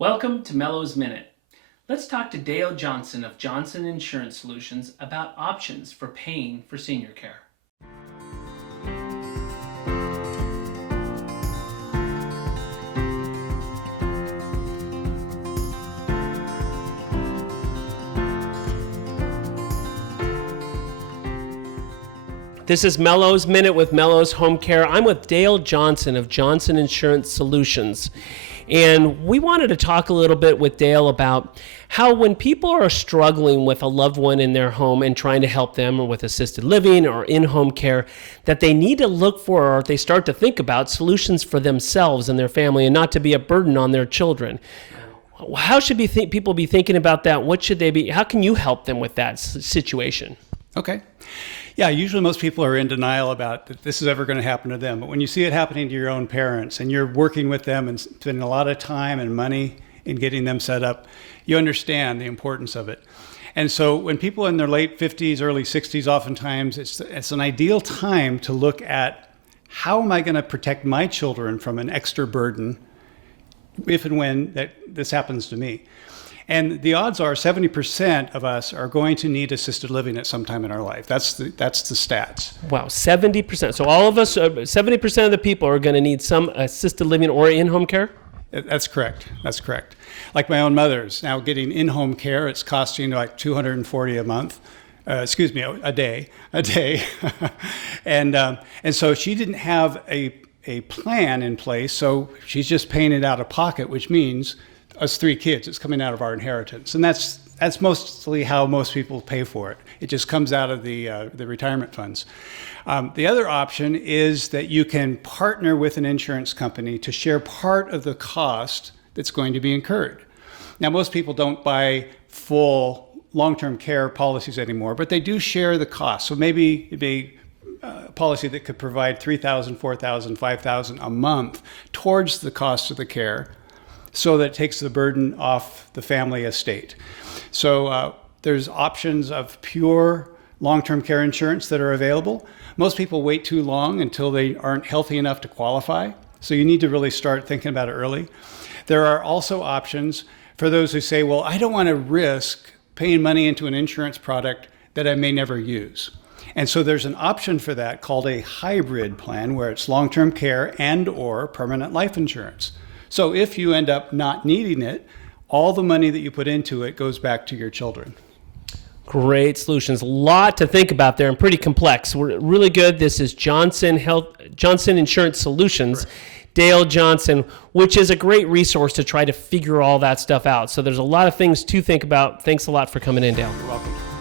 Welcome to Mello's Minute. Let's talk to Dale Johnson of Johnson Insurance Solutions about options for paying for senior care. This is Mello's Minute with Mello's Home Care. I'm with Dale Johnson of Johnson Insurance Solutions. And we wanted to talk a little bit with Dale about how when people are struggling with a loved one in their home and trying to help them or with assisted living or in-home care, that they need to look for or they start to think about solutions for themselves and their family and not to be a burden on their children. How should people be thinking about that? What should they be? How can you help them with that situation? Okay. Yeah, usually most people are in denial about that this is ever going to happen to them. But when you see it happening to your own parents and you're working with them and spending a lot of time and money in getting them set up, you understand the importance of it. And so when people in their late 50s, early 60s, oftentimes it's an ideal time to look at how am I going to protect my children from an extra burden if and when this happens to me. And the odds are 70% of us are going to need assisted living at some time in our life. That's the stats. Wow, 70%. So all of us, 70% of the people are going to need some assisted living or in-home care? That's correct. That's correct. Like my own mother's now getting in-home care. It's costing like $240 a month. A day. and so she didn't have a plan in place. So she's just paying it out of pocket, which means us three kids, it's coming out of our inheritance. And that's mostly how most people pay for it. It just comes out of the retirement funds. The other option is that you can partner with an insurance company to share part of the cost that's going to be incurred. Now, most people don't buy full long-term care policies anymore, but they do share the cost. So maybe it'd be a policy that could provide $3,000, $4,000, $5,000 a month towards the cost of the care, so that it takes the burden off the family estate. So there's options of pure long-term care insurance that are available. Most people wait too long until they aren't healthy enough to qualify. So you need to really start thinking about it early. There are also options for those who say, well, I don't want to risk paying money into an insurance product that I may never use. And so there's an option for that called a hybrid plan, where it's long-term care and or permanent life insurance. So if you end up not needing it, all the money that you put into it goes back to your children. Great solutions. A lot to think about there and pretty complex. We're really good. This is Johnson Insurance Solutions. Correct. Dale Johnson, which is a great resource to try to figure all that stuff out. So there's a lot of things to think about. Thanks a lot for coming in, Dale. You're welcome.